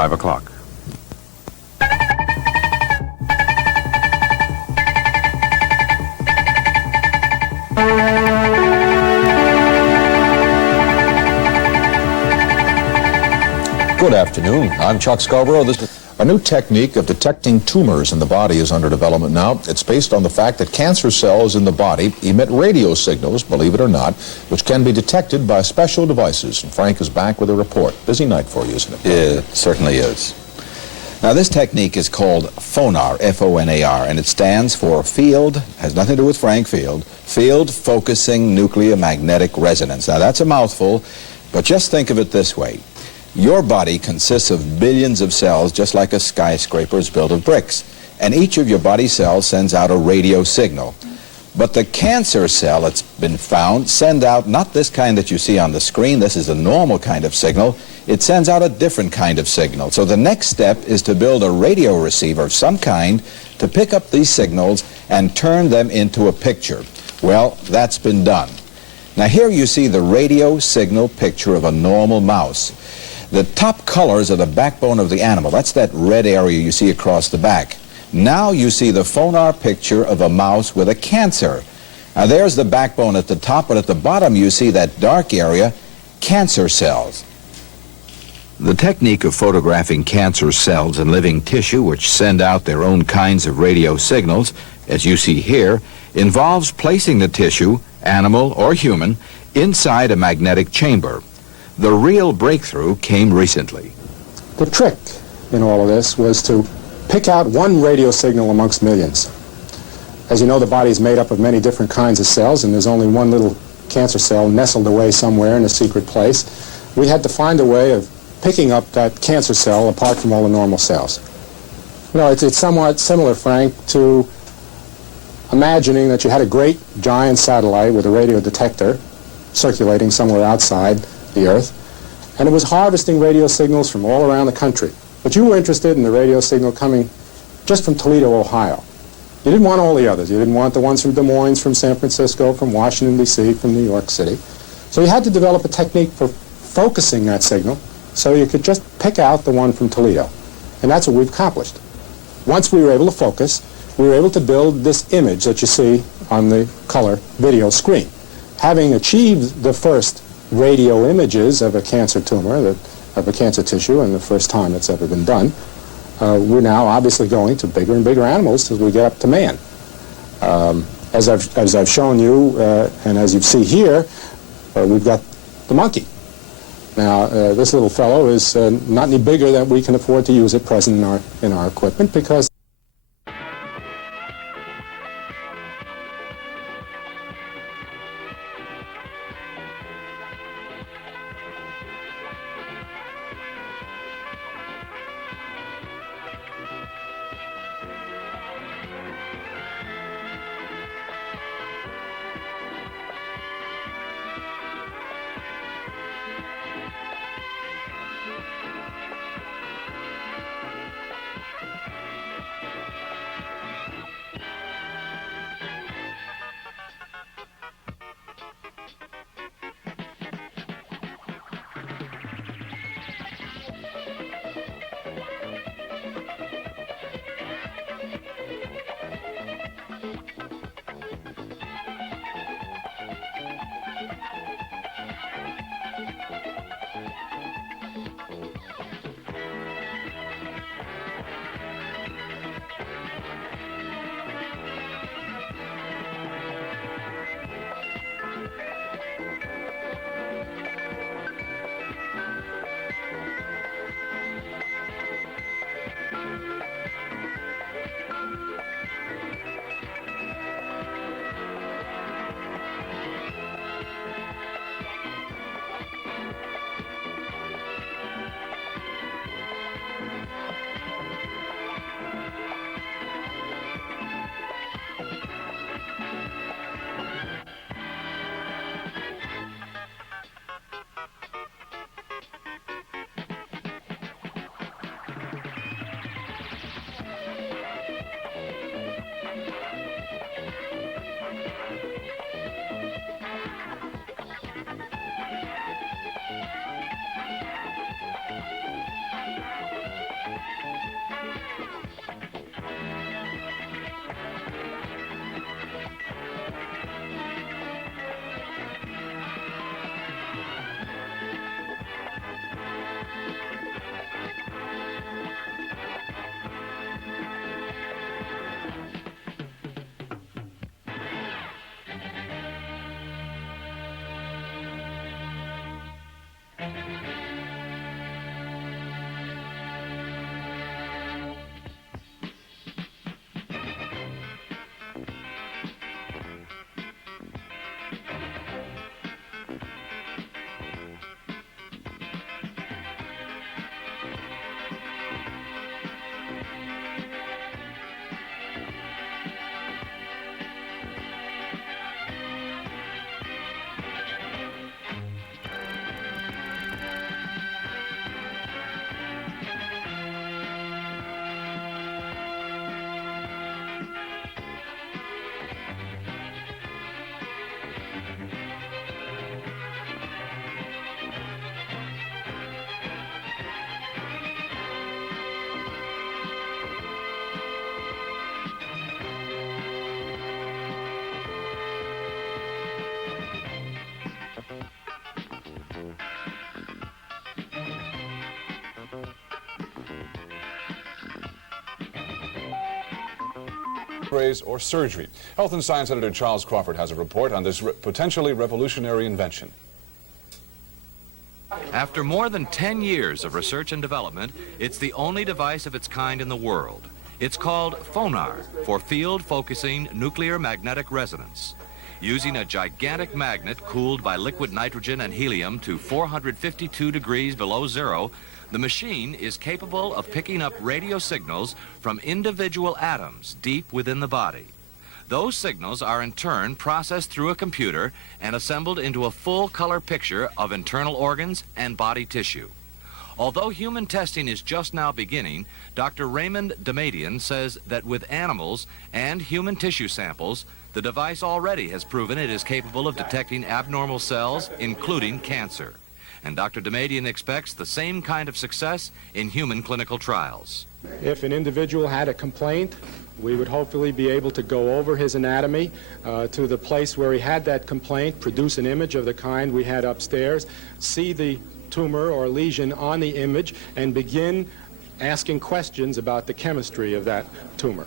5 o'clock. Good afternoon. I'm Chuck Scarborough. A new technique of detecting tumors in the body is under development now. It's based on the fact that cancer cells in the body emit radio signals, believe it or not, which can be detected by special devices. And Frank is back with a report. Busy night for you, isn't it? It certainly is. Now, this technique is called FONAR, F-O-N-A-R, and it stands for Field, has nothing to do with Frank Field, Field Focusing Nuclear Magnetic Resonance. Now, that's a mouthful, but just think of it this way. Your body consists of billions of cells, just like a skyscraper is built of bricks, and each of your body cells sends out a radio signal. But the cancer cell, it's been found, send out not this kind that you see on the screen. This is a normal kind of signal. It sends out a different kind of signal. So the next step is to build a radio receiver of some kind to pick up these signals and turn them into a picture. Well, that's been done. Now here you see the radio signal picture of a normal mouse. The top colors are the backbone of the animal. That's that red area you see across the back. Now you see the FONAR picture of a mouse with a cancer. Now there's the backbone at the top, but at the bottom you see that dark area, cancer cells. The technique of photographing cancer cells in living tissue, which send out their own kinds of radio signals, as you see here, involves placing the tissue, animal or human, inside a magnetic chamber. The real breakthrough came recently. The trick in all of this was to pick out one radio signal amongst millions. As you know, the body is made up of many different kinds of cells, and there's only one little cancer cell nestled away somewhere in a secret place. We had to find a way of picking up that cancer cell apart from all the normal cells. You know, it's somewhat similar, Frank, to imagining that you had a great giant satellite with a radio detector circulating somewhere outside the Earth, and it was harvesting radio signals from all around the country. But you were interested in the radio signal coming just from Toledo, Ohio. You didn't want all the others. You didn't want the ones from Des Moines, from San Francisco, from Washington, D.C., from New York City. So you had to develop a technique for focusing that signal so you could just pick out the one from Toledo. And that's what we've accomplished. Once we were able to focus, we were able to build this image that you see on the color video screen. Having achieved the first radio images of a cancer tumor, of a cancer tissue, and the first time it's ever been done, we're now obviously going to bigger and bigger animals as we get up to man. As I've shown you, and as you see here, we've got the monkey. Now, this little fellow is not any bigger than we can afford to use at present in our equipment, because X-rays or surgery. Health and Science editor Charles Crawford has a report on this potentially revolutionary invention. After more than 10 years of research and development, it's the only device of its kind in the world. It's called FONAR, for Field Focusing Nuclear Magnetic Resonance. Using a gigantic magnet cooled by liquid nitrogen and helium to 452 degrees below zero, the machine is capable of picking up radio signals from individual atoms deep within the body. Those signals are in turn processed through a computer and assembled into a full color picture of internal organs and body tissue. Although human testing is just now beginning, Dr. Raymond Damadian says that with animals and human tissue samples, the device already has proven it is capable of detecting abnormal cells, including cancer. And Dr. Damadian expects the same kind of success in human clinical trials. If an individual had a complaint, we would hopefully be able to go over his anatomy to the place where he had that complaint, produce an image of the kind we had upstairs, see the tumor or lesion on the image, and begin asking questions about the chemistry of that tumor.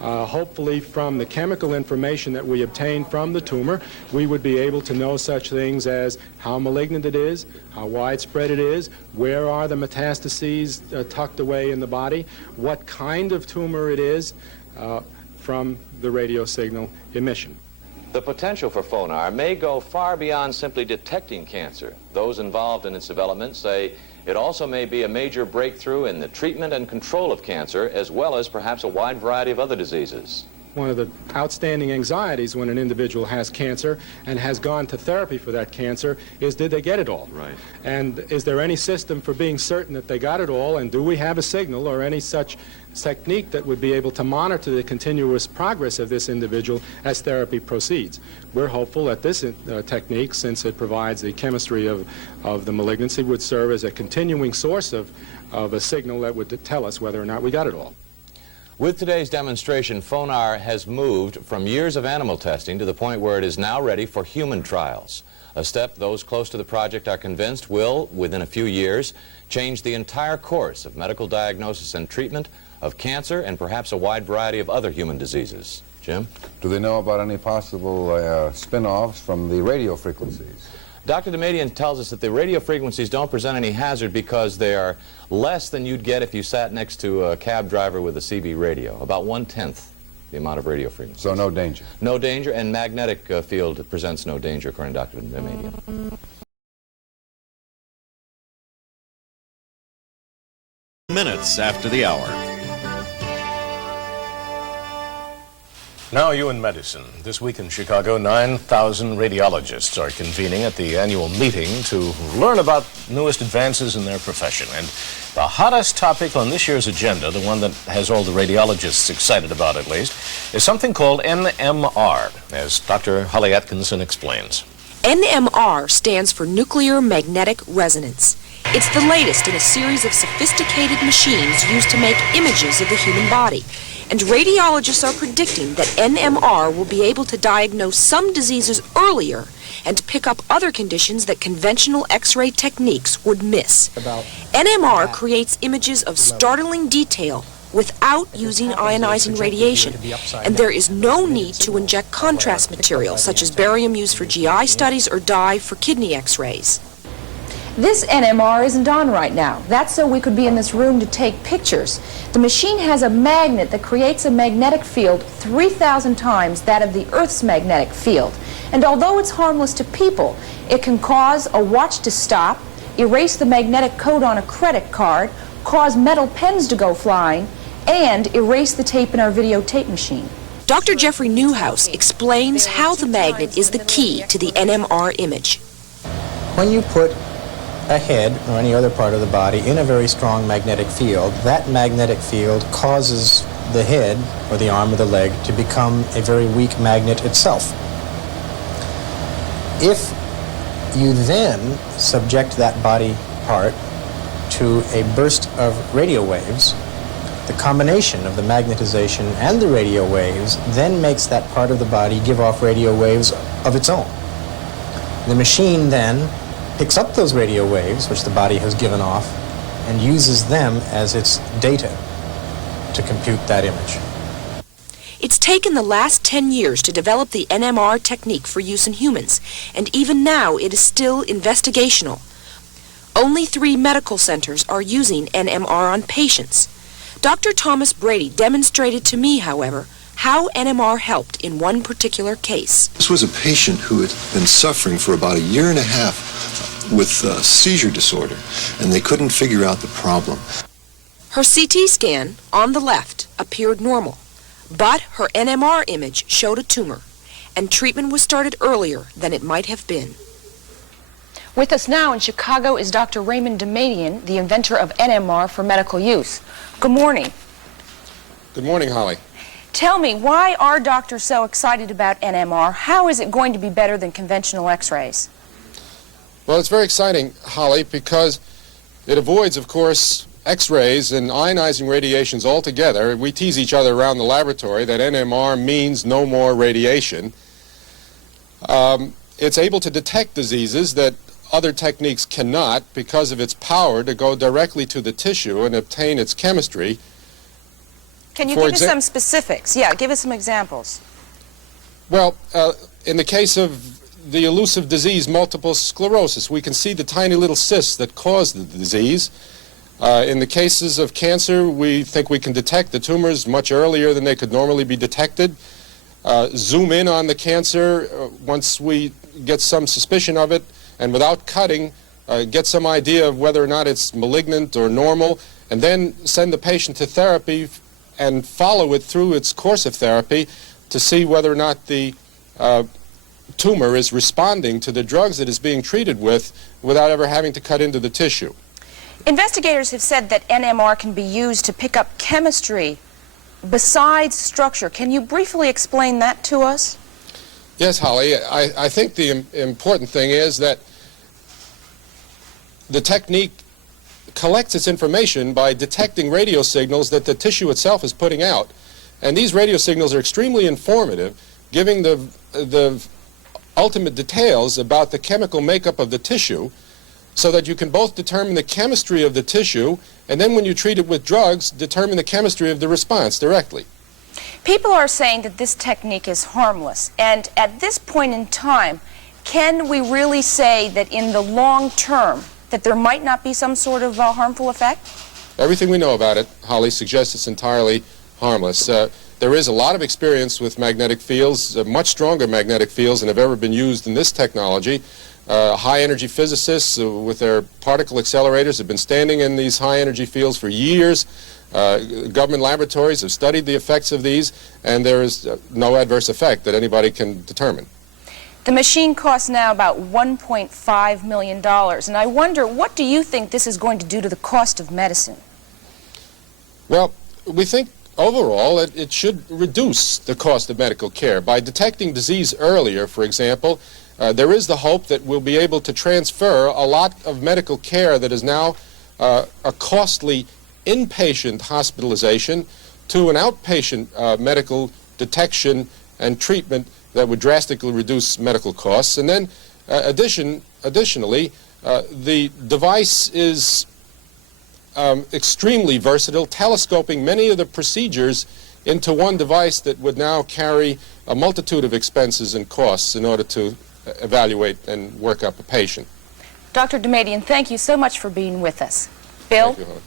Hopefully from the chemical information that we obtain from the tumor, we would be able to know such things as how malignant it is, how widespread it is, where are the metastases tucked away in the body, what kind of tumor it is from the radio signal emission. The potential for FONAR may go far beyond simply detecting cancer. Those involved in its development say it also may be a major breakthrough in the treatment and control of cancer, as well as perhaps a wide variety of other diseases. One of the outstanding anxieties when an individual has cancer and has gone to therapy for that cancer is, did they get it all? Right. And is there any system for being certain that they got it all, and do we have a signal or any such technique that would be able to monitor the continuous progress of this individual as therapy proceeds? We're hopeful that this technique, since it provides the chemistry of the malignancy, would serve as a continuing source of a signal that would tell us whether or not we got it all. With today's demonstration, FONAR has moved from years of animal testing to the point where it is now ready for human trials. A step those close to the project are convinced will, within a few years, change the entire course of medical diagnosis and treatment of cancer and perhaps a wide variety of other human diseases. Jim? Do they know about any possible spin-offs from the radio frequencies? Dr. Damadian tells us that the radio frequencies don't present any hazard because they are less than you'd get if you sat next to a cab driver with a CB radio, about 1/10 the amount of radio frequencies. So no danger? No danger, and magnetic field presents no danger, according to Dr. Damadian. Minutes after the hour. Now you in medicine. This week in Chicago, 9,000 radiologists are convening at the annual meeting to learn about newest advances in their profession. And the hottest topic on this year's agenda, the one that has all the radiologists excited about at least, is something called NMR, as Dr. Holly Atkinson explains. NMR stands for Nuclear Magnetic Resonance. It's the latest in a series of sophisticated machines used to make images of the human body. And radiologists are predicting that NMR will be able to diagnose some diseases earlier and pick up other conditions that conventional X-ray techniques would miss. NMR creates images of startling detail without using ionizing radiation, and there is no need to inject contrast material such as barium used for GI studies or dye for kidney X-rays. This NMR isn't on right now. That's so we could be in this room to take pictures. The machine has a magnet that creates a magnetic field 3,000 times that of the Earth's magnetic field. And although it's harmless to people, it can cause a watch to stop, erase the magnetic code on a credit card, cause metal pens to go flying, and erase the tape in our videotape machine. Dr. Jeffrey Newhouse explains how the magnet is the key to the NMR image. When you put a head or any other part of the body in a very strong magnetic field, that magnetic field causes the head or the arm or the leg to become a very weak magnet itself. If you then subject that body part to a burst of radio waves, the combination of the magnetization and the radio waves then makes that part of the body give off radio waves of its own. The machine then picks up those radio waves, which the body has given off, and uses them as its data to compute that image. It's taken the last 10 years to develop the NMR technique for use in humans, and even now it is still investigational. Only 3 medical centers are using NMR on patients. Dr. Thomas Brady demonstrated to me, however, how NMR helped in one particular case. This was a patient who had been suffering for about a year and a half with seizure disorder, and they couldn't figure out the problem. Her CT scan, on the left, appeared normal, but her NMR image showed a tumor, and treatment was started earlier than it might have been. With us now in Chicago is Dr. Raymond Damadian, the inventor of NMR for medical use. Good morning. Good morning, Holly. Tell me, why are doctors so excited about NMR? How is it going to be better than conventional X-rays? Well, it's very exciting, Holly, because it avoids, of course, X-rays and ionizing radiations altogether. We tease each other around the laboratory that NMR means no more radiation. It's able to detect diseases that other techniques cannot because of its power to go directly to the tissue and obtain its chemistry. Can you give us some specifics? Yeah, give us some examples. Well, in the case of the elusive disease multiple sclerosis, we can see the tiny little cysts that cause the disease. In the cases of cancer, we think we can detect the tumors much earlier than they could normally be detected. Zoom in on the cancer once we get some suspicion of it, and without cutting, get some idea of whether or not it's malignant or normal, and then send the patient to therapy and follow it through its course of therapy to see whether or not the tumor is responding to the drugs it is being treated with without ever having to cut into the tissue. Investigators have said that NMR can be used to pick up chemistry besides structure. Can you briefly explain that to us? Yes, Holly. I think the important thing is that the technique collects its information by detecting radio signals that the tissue itself is putting out. And these radio signals are extremely informative, giving the ultimate details about the chemical makeup of the tissue, so that you can both determine the chemistry of the tissue, and then when you treat it with drugs, determine the chemistry of the response directly. People are saying that this technique is harmless, and at this point in time, can we really say that in the long term that there might not be some sort of harmful effect? Everything we know about it, Holly, suggests it's entirely harmless. There is a lot of experience with magnetic fields, much stronger magnetic fields than have ever been used in this technology. High-energy physicists with their particle accelerators have been standing in these high-energy fields for years. Government laboratories have studied the effects of these, and there is no adverse effect that anybody can determine. The machine costs now about $1.5 million, and I wonder, what do you think this is going to do to the cost of medicine? Well, we think overall it should reduce the cost of medical care. By detecting disease earlier, for example, there is the hope that we'll be able to transfer a lot of medical care that is now a costly inpatient hospitalization to an outpatient medical detection and treatment that would drastically reduce medical costs. And then additionally, the device is extremely versatile, telescoping many of the procedures into one device that would now carry a multitude of expenses and costs in order to evaluate and work up a patient. Dr. Damadian, thank you so much for being with us. Bill? Thank you, Holly.